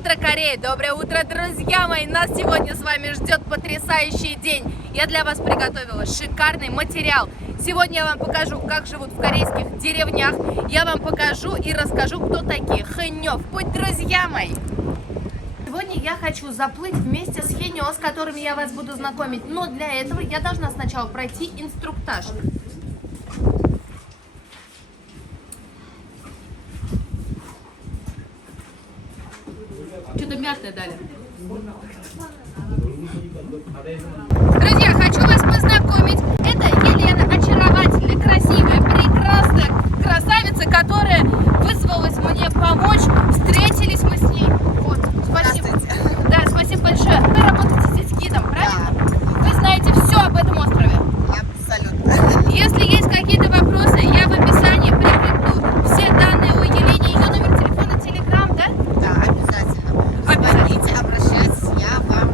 утро, Корея! Доброе утро, друзья мои! Нас сегодня с вами ждет потрясающий день. Я для вас приготовила шикарный материал. Сегодня я вам покажу, как живут в корейских деревнях. Я вам покажу и расскажу, кто такие Хэньо. В путь, друзья мои! Сегодня я хочу заплыть вместе с Хэньо, с которыми я вас буду знакомить. Но для этого я должна сначала пройти инструктаж. Что-то мятное дали. Друзья, хочу вас познакомить. Это Елена, очаровательная, красивая, прекрасная красавица, которая вызвалась мне помочь. Встретились мы с ней. Вот, спасибо. Да, спасибо большое. Вы работаете здесь гидом, правильно? Да. Вы знаете все об этом острове? Абсолютно. Если есть какие-то вопросы, я в описании прикреплю все данные у Елены, ее номер телефона, телеграм, да? Да, обязательно. Звоните, обращайтесь, я вам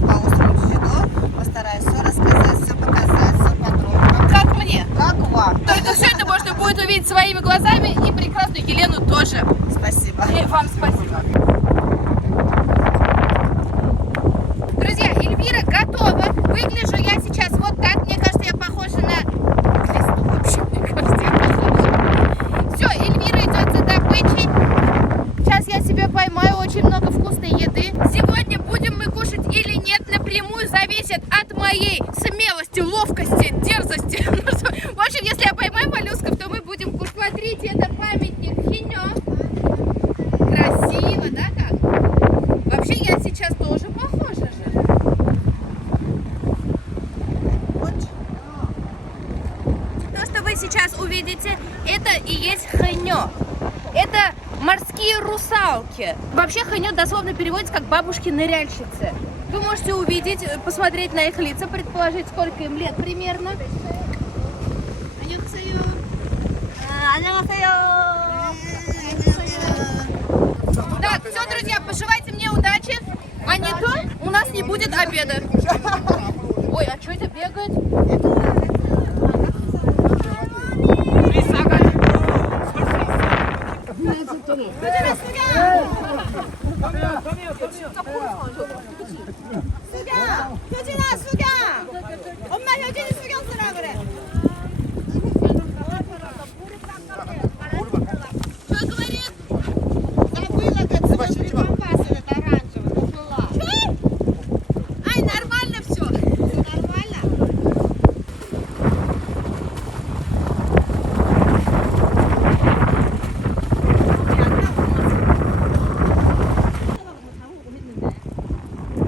по острову Хэньо постараюсь все рассказать, все показать, все подробно. Как мне? Как вам? Только все это можно будет увидеть своими глазами, и прекрасную Елену тоже. Спасибо. И вам спасибо. Друзья, Эльвира готова. Выгляжу я сейчас вот так. Мне кажется, я похожа на... Вообще, мне кажется, я похожа. Все, Эльвира идет за добычей. Сейчас я себе поймаю очень много вкусной еды. Сегодня будем мы кушать или нет, напрямую зависит от моей смелости, ловкости, дерзости. В общем, если я поймаю моллюсков, то мы будем кушать. Смотрите, это памятник Хэньо. Красиво, да, как? Вообще, я сейчас тоже похожа же. То, что вы сейчас увидите, это и есть Хэньо. Это морские русалки. Вообще Хэньо дословно переводится как бабушки-ныряльщицы. Вы можете увидеть, посмотреть на их лица, предположить, сколько им лет примерно. Так, все, друзья, пожелайте мне удачи, а не то у нас не будет обеда. Ой, а что это бегает? 효진아, 수경! 엄마 효진이 수경 쓰라 그래. Что говорит? Забыла, как свой припампас этот оранжевый. Забыла. Ай, нормально все. Нормально?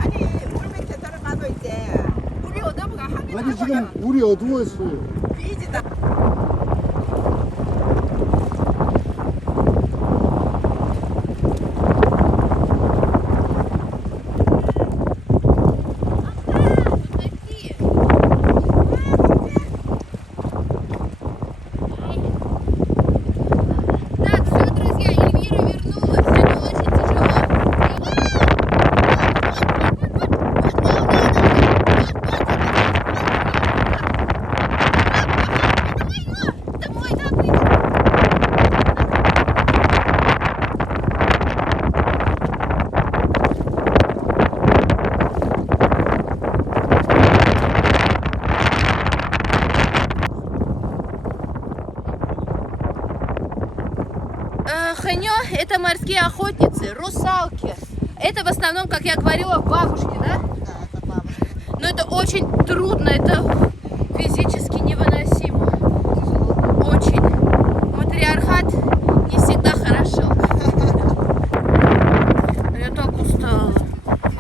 아니, 물 밑에 들어가도 이제 물이 어두워가 하긴 아니 지금 물이 어두웠어요. 비지다. Так, все, друзья, Эльвира вернулась. Это очень тяжело. Это мой добытчик. Хэньо – это морские охотницы, русалки. Это в основном, как я говорила, бабушки, да? Да, это бабушка. Но это очень трудно, это физически невыносимо. Очень. Матриархат не всегда хорошо. Я так устала.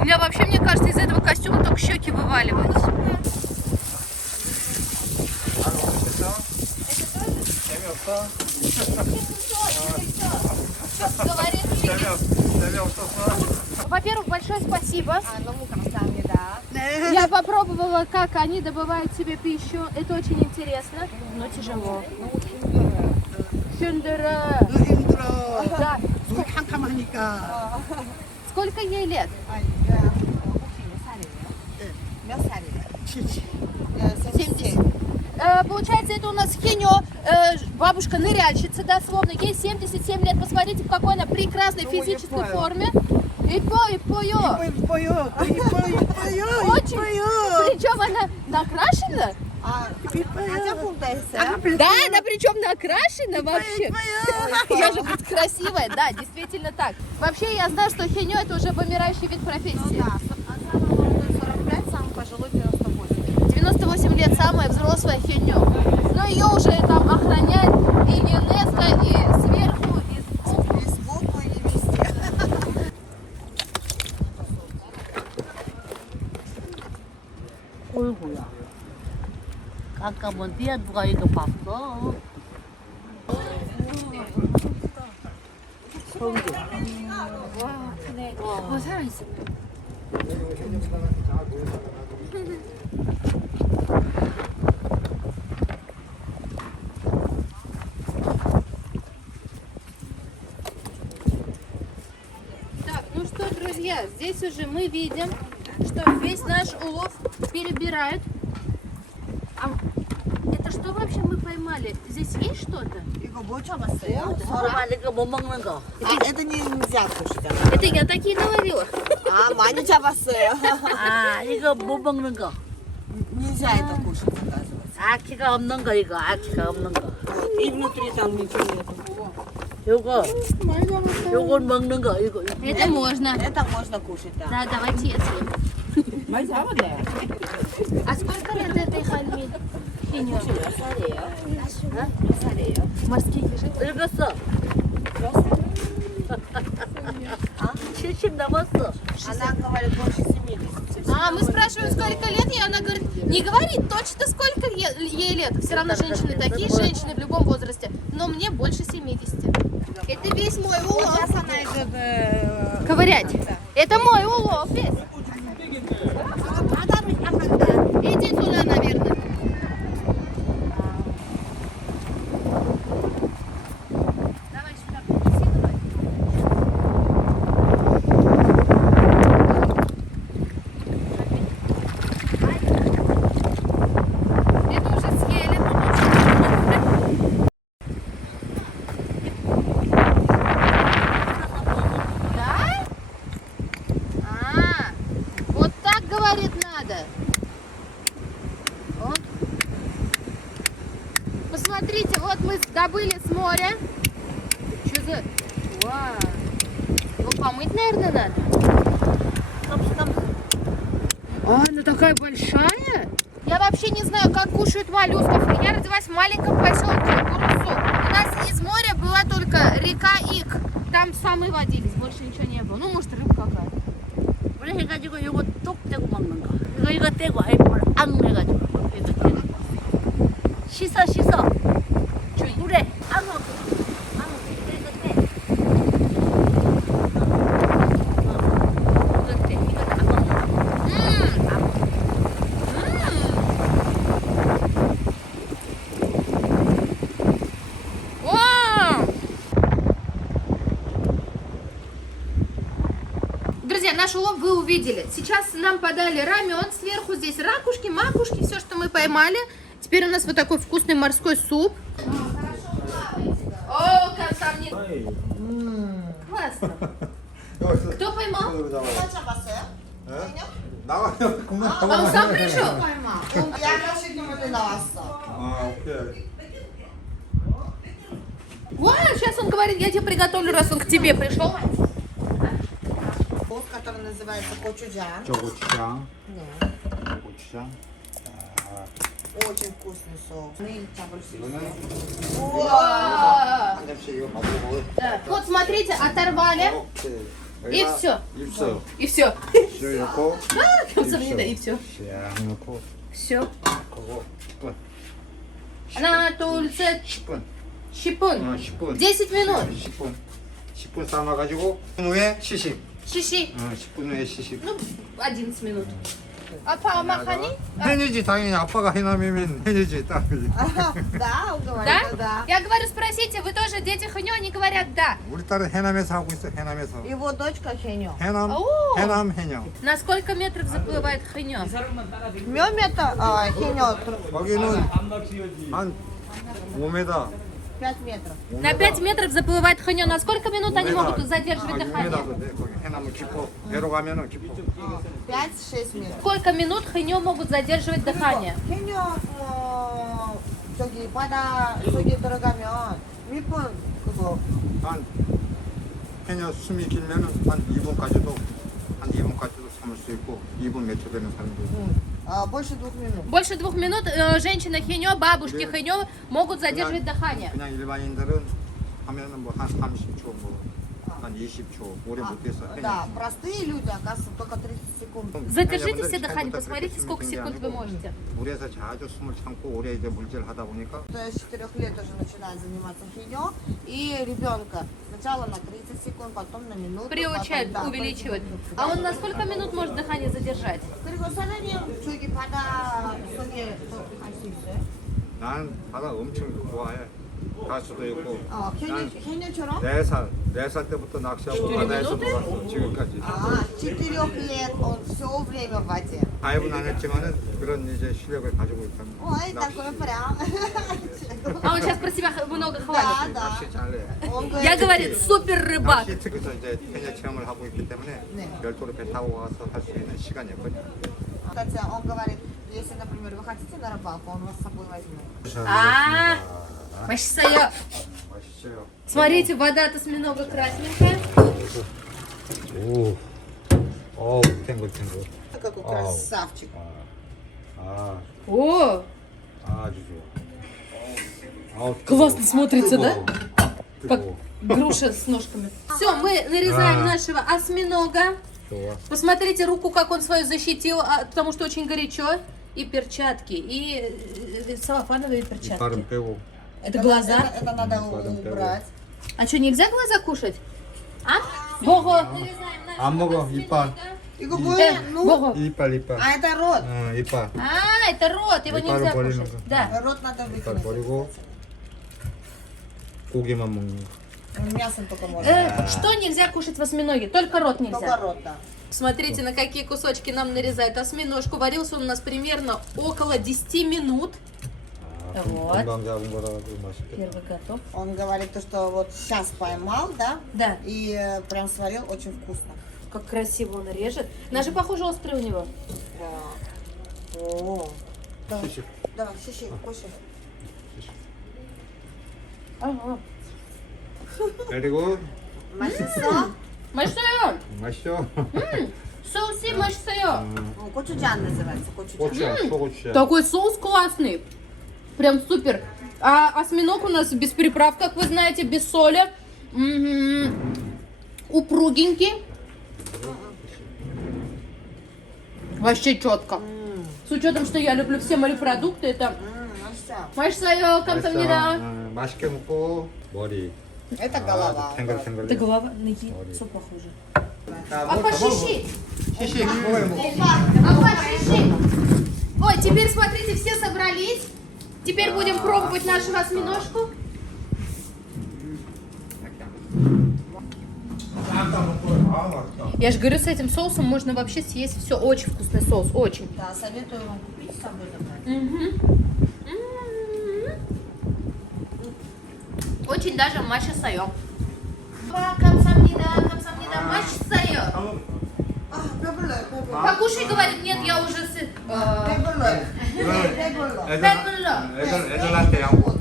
У меня вообще, мне кажется, из этого костюма только щеки вываливаются. Во-первых, большое спасибо. Я попробовала, как они добывают себе пищу. Это очень интересно, но тяжело. Сюндера. Да. Сколько ей лет? 몇 살이래? 70. Получается, это у нас Хэньо, бабушка-ныряльщица, дословно. Ей 77 лет. Посмотрите, в какой она прекрасной физической форме. 이뻐요. 이뻐요. Очень. Причем она накрашена? 화장품도 했어요? Да, она причем накрашена вообще. Я же говорю, красивая, да, действительно так. Вообще я знаю, что хенё это уже вымирающий вид профессии. Да, самый молодой 45, самый пожилой 98. 98 лет самая взрослая хенё. Но ее уже там охраняет и ЮНЕСКО, и сверху, и сбоку. И сбоку, и везде. 어이구야. 깜깜한 데야 누가 이거 봤어? 살아있어. Так, ну что, друзья, здесь уже мы видим, что весь наш улов перебирают. А это что вообще мы поймали? Здесь есть что-то? 이거 뭐 잡았어요? 서로가 이거 못 먹는 거. это нельзя кушать. Это я такие наловила. А, 많이 잡았어요. 아, 이거 못 먹는 거. Нельзя это кушать, оказывается. 아키가 없는 거 이거. 아키가 없는 거. И внутри там ничего нет. 요건 먹는 거 이거. Это можно. Это можно кушать, да. Да, давайте я съем. А сколько лет этой хальме? Морские ежи. 늙었어. 70 넘었어. Она говорит больше 70. А, мы спрашиваем, сколько лет, и она говорит, не говорит точно, сколько ей лет. Все равно женщины такие, женщины в любом возрасте. Но мне больше 70. Это весь мой улов. Сейчас она идет... Ковырять. Это мой улов весь. Иди туда, наверное. Давай сюда принеси, давай. Это уже съели, тут уже. Да? А, вот так, говорит, надо. Вот. Посмотрите, вот мы добыли с моря. Что за... Вау. Его помыть, наверное, надо? А, она такая большая? Я вообще не знаю, как кушают моллюсков. Я родилась в маленьком поселке Гурусу. У нас из моря была только река Ик. Там самые водились, больше ничего не было. Ну, может, рыба какая-то. 그래 해가지고 요거 똑 떼고 먹는 거. 이거 떼고 아이 뭘안 해가지고 이거 떼고. 씻어. 물에 안 넣고. 이거 떼. 이거 떼. 이거 안 먹는 거. Вау! Друзья, наш улов вы увидели. Сейчас нам подали рамен, сверху здесь ракушки, макушки, все, что мы поймали. Теперь у нас вот такой вкусный морской суп. О, красавник. Классно. Кто поймал? Кто 잡았어요? 나가요. 그만 А он сам пришел? Я нашей не 나왔어. 아, 오케이. Вау, сейчас он говорит, я тебе приготовлю, раз он к тебе пришел. Вот, который называется кочуджан. 저 고추장. 네. 고추장. Очень вкусный соус. Мы 잡을 수 이거는 있어요. 우와. 한 접시 이거 맛보고. Да. Вот смотрите, оторвали. 오케이. И все. 입수. И все. 술 넣고. 감사합니다. И все. 쫙 넣고. Все. 그거 10분. На тульце 10분. 10분. 10분. 10 минут. 10분. 10분 삶아가지고 10분 후에 시식. Шиши. 10분 후에 시식. Ну, 11 минут. 아빠 махани? 해니지 당연히 아빠가 해남이면 해니지 당연히. Да, он говорит, Да? да. Я говорю, спросите, вы тоже дети ханё, они говорят да. 우리 딸은 해남에서 하고 있어. 해남에서. Его дочка Хенё. 해남. 오. 해남 해녀. На сколько метров заплывает ханё? 몇 метр? Хенё 거기는 한 5m. 5 метров. На 5 метров заплывает ханё. На сколько минут они могут задерживать дыхание? 거기 해남을 깊어. 배로 가면은 깊어. 5-6 минут. Сколько минут хэньо могут задерживать дыхание? 캐년 저기 바다 속에 들어가면 몇 분 그거 한 그냥 숨이 길면은 한 2분까지도 참을 수 있고 2분 몇 초 되는 사람도 있고. больше 2 минут. Больше 2 минут женщина хэньо, бабушки хэньо могут задерживать дыхание. 그냥 일반인들은 하면은 뭐 한 30초 한 20초 오래 못해서 Да, простые люди, оказывается, только 30 секунд. Задержите все дыхание, посмотрите, сколько секунд вы можете. 물에서 자주 숨을 참고 오래 이제 물질 하다 보니까 С 4 лет уже начинает заниматься хинё, и ребенка сначала на 30 секунд, потом на минуту. Приучают, потом, да, увеличивают. потом- А он на сколько минут может дыхание задержать? 그리고 사장님 저기 바다 속에 갈수 있어요? 나는 바다 엄청 좋아해. 갈 수도 있고. 해녀처럼? 4살 때부터 낚시하고 바다에서 놀았어 지금까지. 4 лет он все время в воде. 다이브는 안 했지만은 그런 이제 실력을 가지고 있다는. Ой, такой прям. А он сейчас про себя много хвалит. Да, 낚시 잘해. Он Я говорит, говорит, супер рыбак. 낚시 특에서 이제 해녀 체험을 하고 있기 때문에 네. 별도로 배 타고 와서 할 수 있는 시간이 없거든요. кстати, он говорит, если, например, вы хотите на рыбалку, он вас с собой возьмет. А, 맛있어요. 맛있어요. Смотрите, вода осьминога красненькая. 오, 어우 탱글탱글. Какой красавчик. О, 아주 좋아. классно смотрится, да? Как 뜨거워. груша с ножками. Все, мы нарезаем нашего осьминога. 좋아. Посмотрите руку, как он свою защитил, потому что очень горячо. И перчатки, и целлофановые перчатки. 이빨은 빼고. Это глаза. Это надо Потом убрать. А что, нельзя глаза кушать? А? Бого. 안 먹어 이빨. 이거 뭐야? Ну, Бого. 이빨. а это рот. 이빨. А, это рот, его 이빨을 нельзя 버리는 кушать. 거. Да. Рот надо 이빨 выкинуть. 버리고 고기만 먹는 거. Мясом только можно. Что нельзя кушать в осьминоге? Только рот Только нельзя. рот, да. Смотрите, на какие кусочки нам нарезают осьминожку. Варился он у нас примерно около 10 минут. Вот. 금방 잡은 거라 가지고 맛있겠다. Первый готов. Он говорит, то, что вот сейчас поймал, да? Да. И прям сварил очень вкусно. Как красиво он режет. Ножи, похоже, острые у него. Да. О. Давай, 시식. давай, щищи, кушай. Ага. 그리고 맛있어? 맛있어요. 맛있죠? соусы 맛있어요. 고추장 называется, 고추장. 고추야, 소고추야. Такой соус классный. Прям супер. А осьминог у нас без приправ, как вы знаете, без соли. Упругенький. Вообще четко. С учетом, что я люблю все морепродукты, это 맛있어. 맛있어요. 감사합니다. 맛있게 먹고 머리. Это голова. 탱글탱글. Это голова на яйцо похоже. 자, Апа, шиши. 시식 먹어요, 먹어. Апа, шиши. Ой, теперь смотрите, все собрались. Теперь будем пробовать нашу осьминожку. Я же говорю, с этим соусом можно вообще съесть все. Очень вкусный соус, очень. Да, советую вам купить с собой забрать. Очень даже 맛있어요. 감사합니다, 감사합니다, 맛있어요. 배불러요. Покушай, говорит, нет, я уже сыт. 배불러요. 배불러. 애들한테 하고.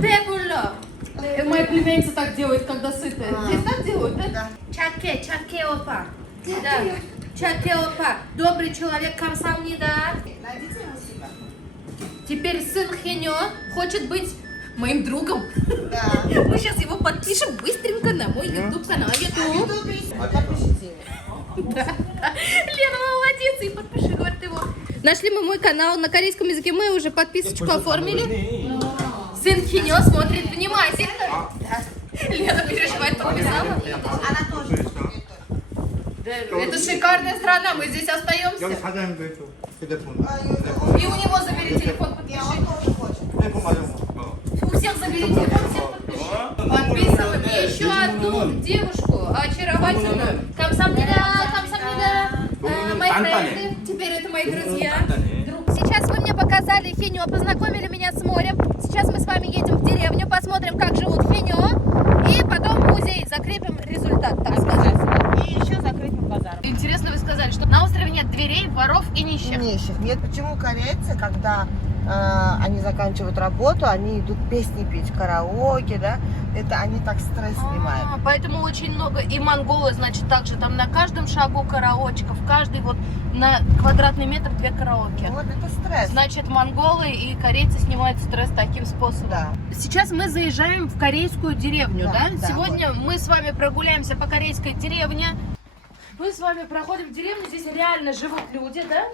Пебуля. Моя племянница так делает, когда сытая. Здесь так делают, да? Чаке, чаке опа. Да. Чаке опа. Добрый человек, камсамнида. Найдите его себя. Теперь сын Хенё хочет быть моим другом. Да. Мы сейчас его подпишем быстренько на мой YouTube канал. YouTube. Подпишите его. Да. Лена молодец, и подпиши, говорит его. Нашли мы мой канал на корейском языке, мы уже подписочку оформили. Сын Хенё смотрит внимательно. Лена переживает, подписала. Она тоже. Это шикарная страна, мы здесь 여기 остаемся. 사장님도 있고 휴대폰. И у него забери телефон, И подпиши. он тоже хочет. 휴대폰 가지고. У всех забери телефон, всех подпиши. Подписываем и еще одну девушку очаровательную. Камсамнида, камсамнида. Мои френды. Теперь это мои друзья. Сейчас вы мне показали Хенё, познакомили меня с морем. Сейчас мы с вами едем в деревню, посмотрим, как живут Хенё. И потом в музей закрепим результат, так сказать. И еще закрыть интересно вы сказали, что на острове нет дверей, воров и нищих. Нищих. Нет, почему корейцы, когда они заканчивают работу, они идут песни петь, караоке, да, это они так стресс снимают. Поэтому очень много. И монголы, значит, также там на каждом шагу караочка, в каждый вот на квадратный метр 2 караоке. Вот это стресс. Значит, монголы и корейцы снимают стресс таким способом. Да. Сейчас мы заезжаем в корейскую деревню, да? Да, Сегодня мы с вами прогуляемся по корейской деревне. Мы с вами проходим деревню, здесь реально живут люди, да?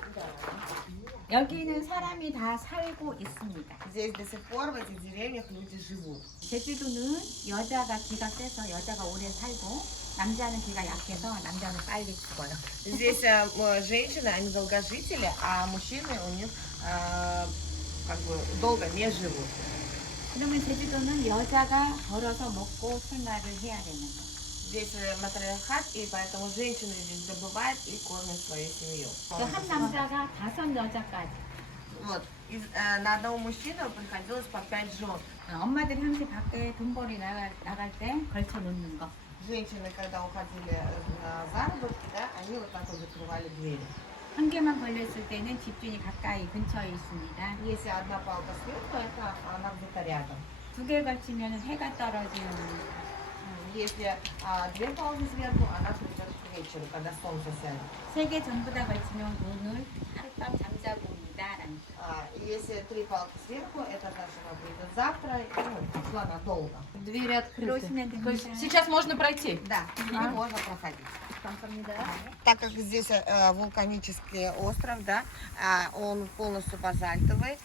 여기는 사람이 다 살고 있습니다. Здесь до сих пор в этих деревнях люди живут. 제주도는 여자가 기가 세서 여자가 오래 살고 남자는 기가 약해서 남자는 빨리 죽어요. Здесь женщины, они долгожители, а мужчины у них как бы долго не живут. 그러면 제주도는 여자가 벌어서 먹고 생활을 해야 되는 거예요. Здесь матриархат, и поэтому женщины здесь добывают и кормят свою семью. 한 남자가 5 여자까지. Вот. На одного мужчину приходилось по 5 жен. 엄마들이 항상 밖에 돈벌이 나갈 때 걸쳐 놓는 거. Женщины, когда уходили на заработки, да, они вот так вот закрывали двери. 한 개만 걸렸을 때는 집주인이 가까이 근처에 있습니다. Если одна палка сверху, это она где-то рядом. 2개 걸치면 해가 떨어지는. Если две палки сверху, она придет к вечеру, когда солнце сядет. 3개 전부 다 걸치면 오늘 하룻밤 잠자고 옵니다라는. И если 3 палки сверху, это значит, она придет завтра, ну, шла надолго. Двери открыты. 그러시면 То есть 됩니다. сейчас можно пройти. Да, и можно проходить. 감사합니다. Так как здесь вулканический остров, да, он полностью базальтовый,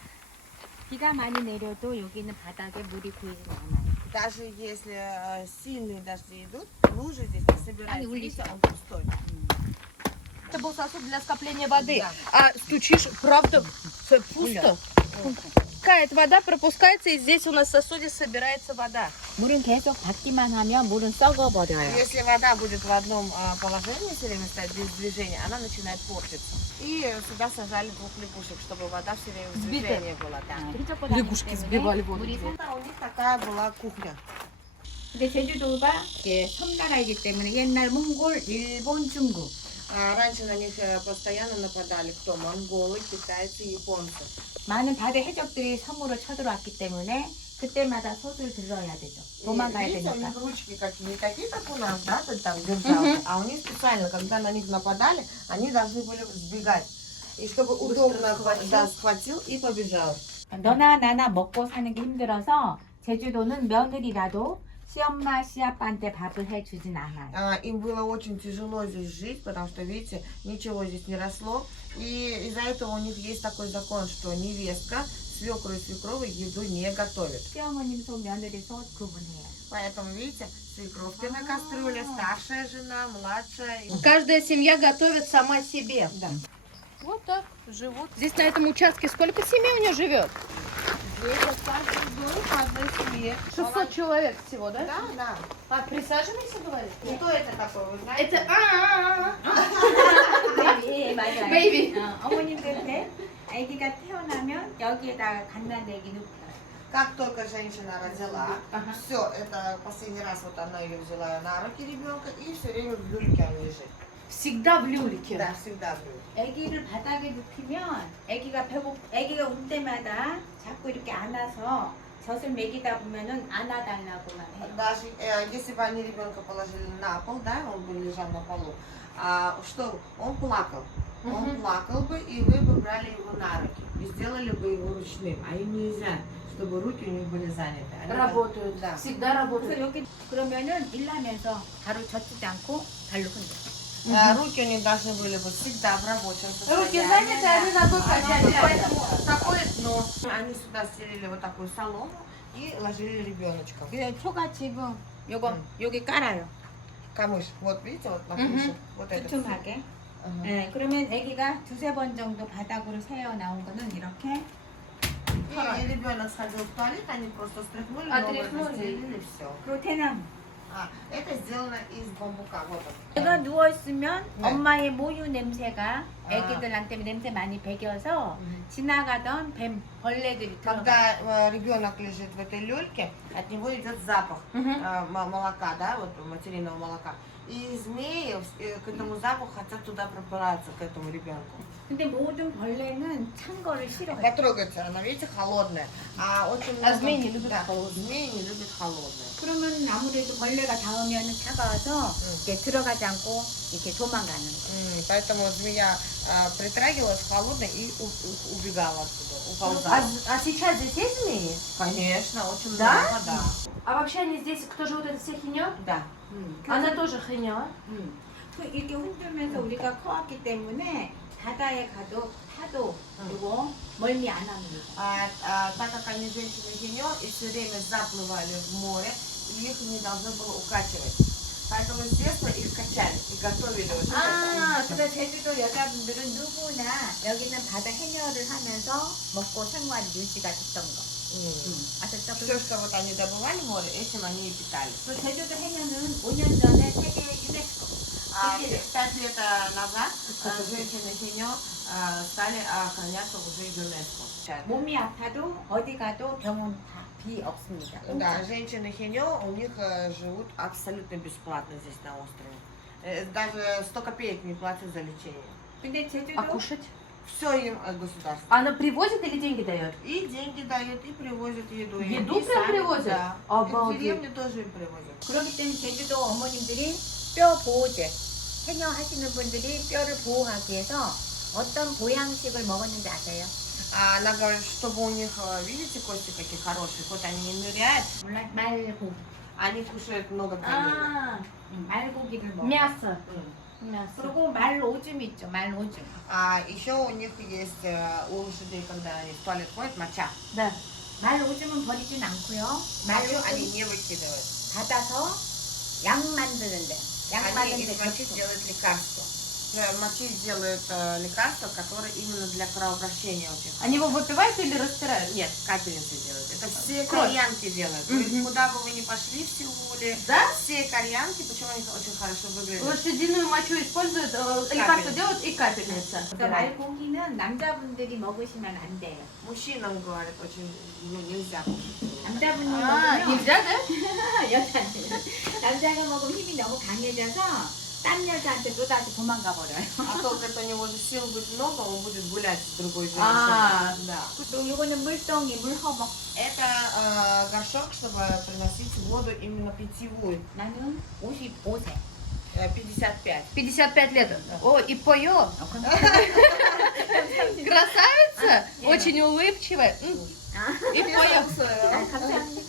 비가 많이 내려도 여기는 바닥에 물이 고이지 않아요. даже если сильные дожди идут, лужи здесь не собираются. Видите, он пустой. Это был сосуд для скопления воды. Да. А стучишь, правда, пусто. Какая-то вода пропускается, и здесь у нас в сосуде собирается вода. 물은 계속 받기만 하면 물은 썩어버려요. Если вода будет в одном положении все время стоять без движения, она начинает портиться. И сюда сажали 2 лягушек, чтобы вода все время в Сбитая. движении была. Да. 휘젓고 Лягушки 다니기 сбивали 때문에 воду. 물이 У них такая была кухня. 근데 제주도가 이게 섬나라이기 때문에 옛날 몽골, 일본, 중국 Раньше на них постоянно нападали кто? Монголы, китайцы, японцы. 많은 바다 해적들이 섬으로 쳐들어왔기 때문에 그때마다 솥을 들러야 되죠. И 도망가야 видите, у 되니까. них ручки какие, не такие, как у нас, да, ты там держался, а у них специально, когда на них нападали, они должны были сбегать. И чтобы удобно да, схватил и побежал. 너나 나나 먹고 사는 게 힘들어서 제주도는 며느리라도 시엄마, 시아빠한테 밥을 해주진 않아요. Им было очень тяжело здесь жить, потому что, видите, ничего здесь не росло. И из-за этого у них есть такой закон, что невестка, свекру и свекровы еду не готовит. 시어머님 속, 며느리 속 구분해요. Поэтому, видите, свекровки на кастрюле, старшая жена, младшая. Каждая семья готовит сама себе. Да. Вот так живут. Здесь на этом участке сколько семей у нее живет? Здесь от каждой дома по одной семье. 600 человек всего, да? Да, да. А, присаживайся, говорит? Что это такое, вы знаете? Это 예, 맞아요. 베이비. 어머님들한테 아기가 태어나면 여기에다가 갓난아기 눕혀요. Как только женщина родила, все, это последний раз вот она ее взяла на руки ребенка, и все время в люльке он лежит. всегда в люльке. Да, всегда в люльке. 아기를 바닥에 눕히면 아기가 울 때마다 자꾸 이렇게 안아서 젖을 먹이다 보면은 안아달라고만 해요. Даже если бы они ребенка положили на пол, да, он бы лежал на полу, что он плакал. Он плакал бы, и вы бы брали его на руки и сделали бы его ручным. А им нельзя, чтобы руки у них были заняты. Они Работают. Да. Всегда работают. 그래서 여기 그러면은 일하면서 바로 젖지도 않고 발로 흔들어. Руки у них должны были быть всегда в рабочем состоянии. Руки заняты, а вы ногой качаете. Поэтому такое дно. Они сюда стелили вот такую солому и ложили ребеночка. 그래서 초가집은 요거 여기 깔아요. Камыш, вот видите, вот на крыше, вот это. всё. 두툼하게. Ага. 네, 그러면 아기가 2-3번 정도 바닥으로 새어 나온 거는 이렇게 И ребенок сходил в туалет, они просто стряхнули, Отряхнули. новое застелили, все. 프로테남. Это сделано из бамбука, вот он. 애가 누워 있으면 네. 엄마의 모유 냄새가 애기들한테 냄새 많이 배겨서 지나가던 뱀 벌레들이 들어가. Когда ребенок лежит в этой люльке, от него идет запах молока, да, вот материного молока. И змеи к этому запаху хотят туда пробраться, к этому ребенку. 근데 모든 벌레는 찬 거를 싫어해. Потрогайте, она, видите, холодная. А очень много... змеи не любят холодное. Змеи не любят холодное. 그러면 아무래도 벌레가 닿으면 차가워서 이렇게 들어가지 않고 이렇게 도망가는 거야. Поэтому змея притрагивалась холодной и убегала оттуда, уползала. А сейчас здесь есть змеи? Конечно, очень Да? много, да. А вообще они здесь, кто живут, это все хинё? Да. Она тоже хинё. 그 이렇게 흔들면서 우리가 커왔기 때문에 바다에 가도 파도 그리고 멀미 안 합니다. Так как они женщины хинё и все время заплывали в море, их не должно было укачивать. Поэтому с детства их качали и готовили вот это. 그래서 제주도 여자분들은 누구나 여기는 바다 해녀를 하면서 먹고 생활 유지가 됐던 거. 아셨죠? Все, что вот они добывали в море, этим они и питались. 그 제주도 해녀는 5년 전에 세계 유네스코. 5 лет назад женщины хинё стали охраняться уже ЮНЕСКО. 몸이 아파도 어디 가도 병원 비 없습니다. Да, женщины хинё, у них живут абсолютно бесплатно здесь на острове. Даже 100 копеек не платят за лечение. 근데 제주도 А кушать? Все им от государства. Она привозит или деньги дает? И деньги дают, и привозят еду. Еду И прям сами, привозят? Да. И в Обалдеть. деревню тоже им привозят. 그렇기 때문에 제주도 어머님들이 뼈 보호제 해녀 하시는 분들이 뼈를 보호하기 위해서 어떤 보양식을 먹었는지 아세요? Она говорит, чтобы у них, видите, кости какие хорошие, хоть они не ныряют, 몰라 말고기. они кушают много камней. А, 말고기를 먹어. мясо. Мясо. 그리고 말오줌 있죠, 말오줌. А еще у них есть у лошадей, когда они в туалет ходят, моча. Да. 말오줌은 버리진 않고요. Мочу они 말오줌 не выкидывают. 받아서 약 만드는데. 약 Они 만드는데 из мочи делают лекарства. Мочи делают лекарства, которые именно для кровообращения очень Они его выпивают или растирают? Нет, капельницы делают. Это все Кровь. кальянки делают. То есть куда бы вы ни пошли в Сеуле, Да? все кальянки, почему они очень хорошо выглядят? Лошадиную мочу используют, лекарства делают и капельница. 그러니까 말고기는 남자분들이 먹으시면 안 돼요. Мужчинам, говорят, очень нельзя кушать. 남자분이 А, 먹으면 нельзя, да? 여자들 남자가 먹으면 힘이 너무 강해져서 딴 여자한테 또 다시 도망가 버려요. А то, как у него же сил будет много, он будет гулять с другой А. женщиной. Да. 또 이거는 물덩이, 물허벅. Это горшок, чтобы приносить воду именно питьевую. 나는 55세. 55. 55 лет. О, и поет. Красавица, очень улыбчивая. И поет. 감사합니다.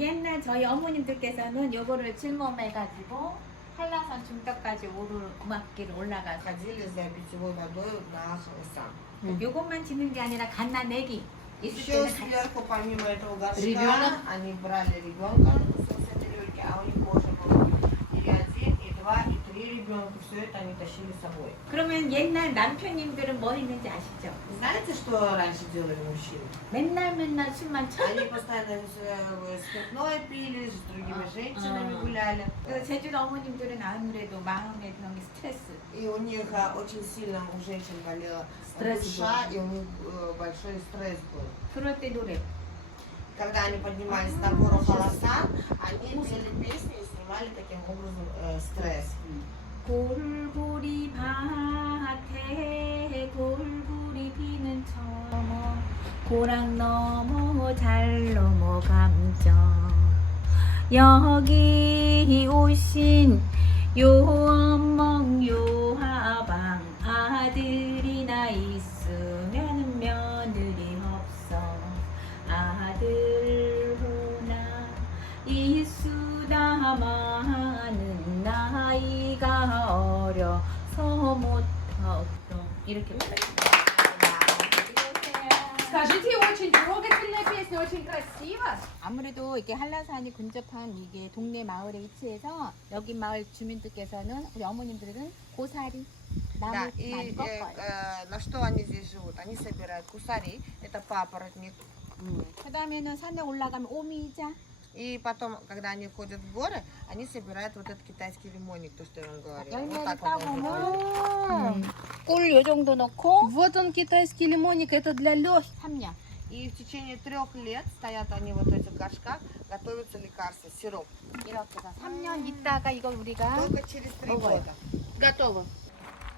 옛날 저희 어머님들께서는 요거를 짊어매가지고 한라산 중턱까지 오르막길을 올라가서 Ходили за питьевой водой на холостам. 요것만 지는 게 아니라 갓난애기 있을 Еще 때는 같이 сверху, помимо этого горшка, Ребенок? они брали ребенка с этой люльки, а у них можно было и 1, и 2, и 3 ребенка. Все это они тащили с собой. 그러면 옛날 남편님들은 뭐 했는지 아시죠? Знаете, что раньше делали мужчины? 맨날 술만 쳐. Они постоянно спиртное пили, с другими женщинами гуляли. 그 제주도 어머님들은 아무래도 마음에 그런 게 스트레스. И у них очень сильно у женщин болела Стресс душа, и у них большой стресс был. 그럴 때 노래. Когда они поднимались на гору Халасан, они пели песни и снимали таким образом стресс. 골고리 밭에 골고리 피는 처머 고랑 넘어 잘 넘어감죠. 여기 오신 요엄멍 요하방 아들이나 있으면 며느리 없어 아들 호나 이수다마는 나이가 어려서 못하고 이렇게 불러요. Скажите, очень трогательная песня, очень красиво. 아무래도 이게 한라산이 근접한 이게 동네 마을에 위치해서 여기 마을 주민들께서는 우리 어머님들은 고사리 Да, 나무 и 많이 꺾어요. на что они здесь живут? Они собирают кусари, это папоротник. 그다음에는 산에 올라가면 오미자. И потом, когда они ходят в горы, они собирают вот этот китайский лимонник, то, что я вам говорила. Вот 열매를 так вот он выглядит. 꿀 요 정도 넣고 Вот он, китайский лимонник, это для легких. 함량. И в течение 3 лет стоят они, вот эти горшках готовится лекарство, сироп. 이렇게 해서 3년 있다가 이걸 우리가 Только через 3 먹어요. года. Готово.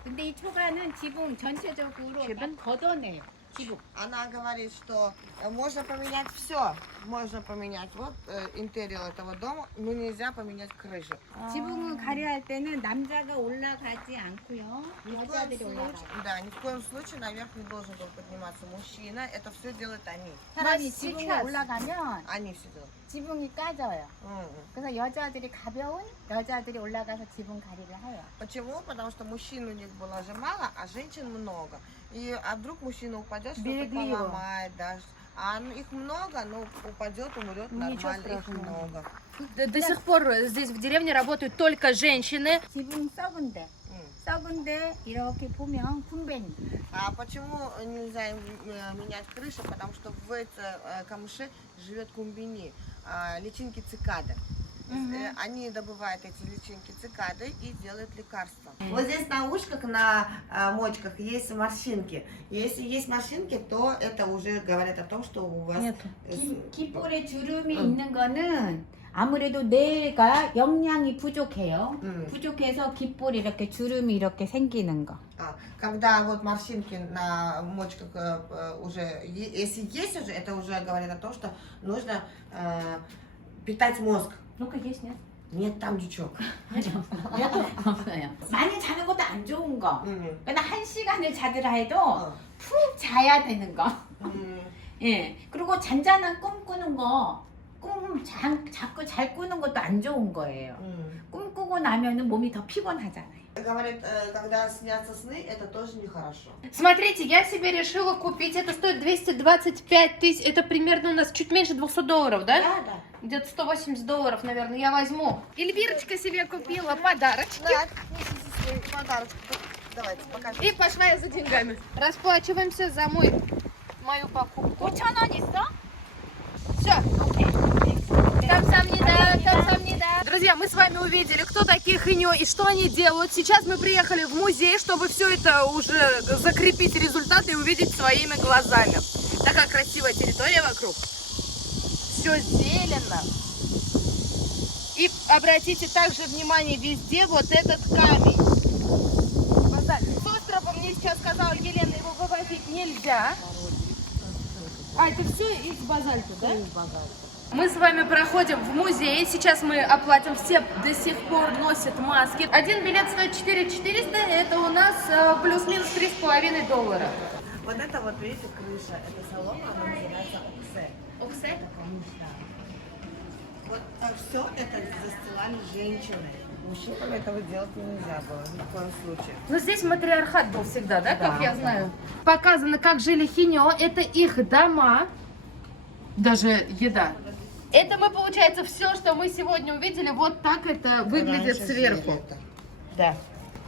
근데 이 초가는 지붕 전체적으로 다 걷어내요. 지붕. Она говорит, что можно поменять все. Можно поменять вот интерьер этого дома, но нельзя поменять крышу. 지붕을 가려할 때는 남자가 올라가지 않고요. Ни в коем 여자들이 случае, 올라가요. да, ни в коем случае наверх не должен был подниматься мужчина. Это все делают они. 사람이 지붕에 올라가면 Они все делают. 지붕이 까져요. М. 그래서 여자들이 가벼운 여자들이 올라가서 지붕 가리를 해요. Почему? Потому что мужчин у них было же мало, а женщин много. А вдруг мужчина упадет, что-то Берегливо. поломает, да. Их много, но упадет, умрет Ничего нормально, их страшного. много. До сих пор здесь в деревне работают только женщины. 지붕 썩은데 М. 썩은데 이렇게 보면 군뱅이. А почему нельзя им менять крышу? Потому что в этой камыше живет кумбини, личинки цикады. Они добывают эти личинки цикады и делают лекарства. Вот здесь на ушках, на мочках есть морщинки. Если есть морщинки, то это уже говорит о том, что у вас... 깃볼에 주름이 있는 거는 아무래도 뇌가 영양이 부족해요. 부족해서 깃볼이 이렇게 주름이 이렇게 생기는 거. Когда вот морщинки на мочках уже, если есть уже, это уже говорит о том, что нужно питать мозг. 그렇게 есть нет? Нет там дичок. 없어요. 많이 자는 것도 안 좋은 거. 음. 그러나 1시간을 자더라 해도 어. 푹 자야 되는 거. 음. 예. 그리고 잔잔한 꿈 꾸는 거. 꿈 자꾸 잘 꾸는 것도 안 좋은 거예요. 꿈 꾸고 나면은 몸이 더 피곤하잖아요. Говорит, когда снятся сны, это тоже нехорошо. Смотрите, я себе решила купить, это стоит 225 тысяч, это примерно у нас чуть меньше $200, да? Да. Где-то $180, наверное, я возьму. Эльвирочка себе купила подарочки. Да, несите свой подарочек. Давайте, покажем. И пошла я за деньгами. Расплачиваемся за мою покупку. 5,000원 있어? Все, окей. Камсамнида. Друзья, мы с вами увидели, кто такие хыньо и что они делают. Сейчас мы приехали в музей, чтобы все это уже закрепить результаты и увидеть своими глазами. Такая красивая территория вокруг. Все зелено. И обратите также внимание, везде вот этот камень. Базальт. С острова мне сейчас сказала Елена, его вывозить нельзя. А, это все из базальта, да? Из базальта. Мы с вами проходим в музей. Сейчас мы оплатим. Все до сих пор носят маски. Один билет стоит 4400. Это у нас плюс-минус $3,5. Вот это вот, видите, крыша. Это солома, она называется оксе. Оксе? Вот все это застилали женщины. Мужчинам этого делать нельзя было, ни в коем случае. Ну, здесь матриархат был всегда, да, как Да, я да. знаю? Показано, как жили хиньо. Это их дома. Даже еда. Это мы, получается, все, что мы сегодня увидели, вот так это выглядит Раньше сверху. жили это. Да.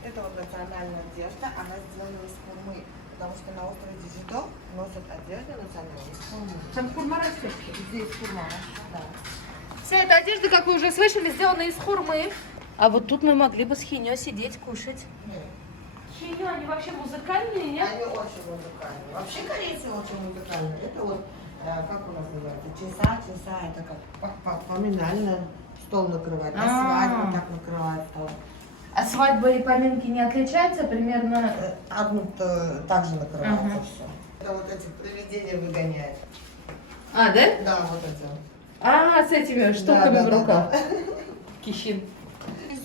Это вот национальная одежда, она сделана из хурмы. Потому что на острове Дижидо носят одежду национальную из хурмы. Там хурма растет. Здесь хурма, да. Вся эта одежда, как вы уже слышали, сделана из хурмы. А вот тут мы могли бы с хиньо сидеть, кушать. Хиньо, они вообще музыкальные, нет? Они очень музыкальные. Вообще корейцы очень музыкальные. Это вот, как у нас называется, часа, это как поминально стол накрывать. На свадьбу так накрывают стол. А свадьбы и поминки не отличаются примерно? Одну-то также накрывается все. Это вот эти привидения выгоняют. А, да? Да, вот эти. А, с этими штуками в руках. Кищин.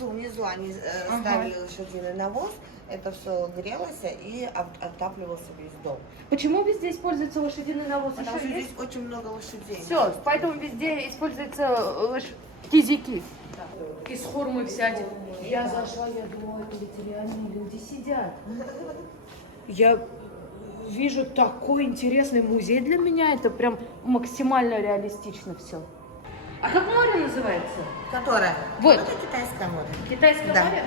Внизу они ставили лошадиный навоз, это все грелось и отапливался весь дом. Почему везде используется лошадиный навоз? Потому что здесь очень много лошадей. Все, поэтому везде используются кизики. Из хурмы взять. Я зашла, я думала, это ведь реальные люди сидят. Я вижу такой интересный музей для меня. Это прям максимально реалистично все. А как море называется? Которая? Вот. Это китайское море. Китайское Да. море?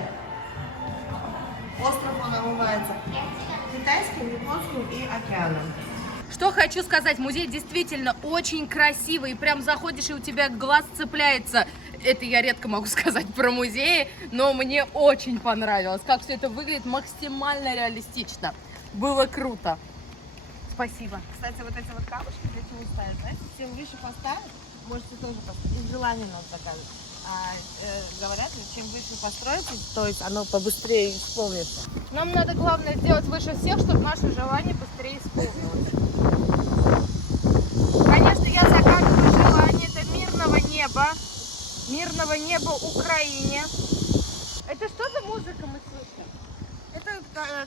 Остров он омывается китайским, японским и океаном. Что хочу сказать, музей действительно очень красивый, и прям заходишь, и у тебя глаз цепляется. Это я редко могу сказать про музеи, но мне очень понравилось, как все это выглядит максимально реалистично. Было круто. Спасибо. Кстати, вот эти вот камушки для чего ставят, знаете? Чем выше поставят, можете тоже посмотреть. Желание надо заказывать. Говорят, чем выше построите, то есть оно побыстрее исполнится. Нам надо, главное, сделать выше всех, чтобы наше желание быстрее исполнилось. Конечно, я загадываю желание, это мирного неба Украине. Это что за музыка мы слышим? Это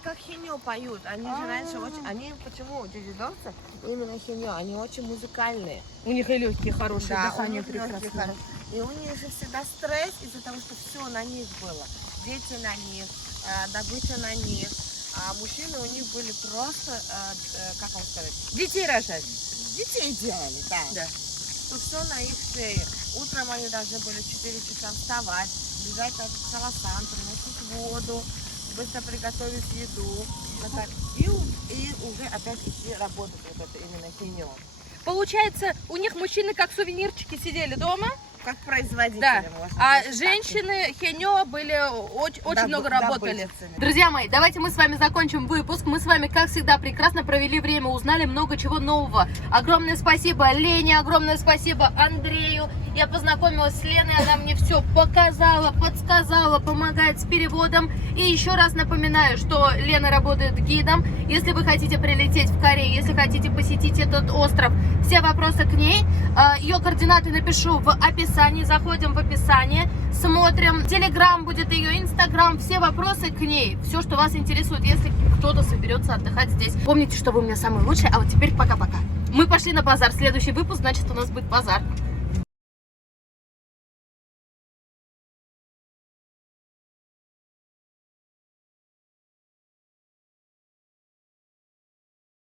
как хинё поют. Они же раньше очень... Они почему дивидовцы? Именно хинё. Они очень музыкальные. У них и легкие хорошие, Да, у дыхание них легкие прекрасное. хорошие. И у них же всегда стресс из-за того, что все на них было. Дети на них, добыча на них. А мужчины у них были просто, как вам сказать, Детей рожать. детей делали, да. Да. Что все на их шее. Утром они должны были в 4 часа вставать, бежать на саласан, приносить воду, быстро приготовить еду. И уже опять идти работать, вот это именно хинё. Получается, у них мужчины как сувенирчики сидели дома, Как производители. да, можно а сказать, женщины хенё были очень много работали. добытчицами. Друзья мои, давайте мы с вами закончим выпуск. Мы с вами, как всегда, прекрасно провели время, узнали много чего нового. Огромное спасибо Лене, огромное спасибо Андрею. Я познакомилась с Леной, она мне все показала, подсказала, помогает с переводом. И еще раз напоминаю, что Лена работает гидом. Если вы хотите прилететь в Корею, если хотите посетить этот остров, все вопросы к ней. Ее координаты напишу в описании. Заходим в описание, смотрим. Телеграм будет ее, Инстаграм. Все вопросы к ней. Все, что вас интересует, если кто-то соберется отдыхать здесь. Помните, что вы у меня самый лучший. А вот теперь пока-пока. Мы пошли на базар. Следующий выпуск, значит, у нас будет базар.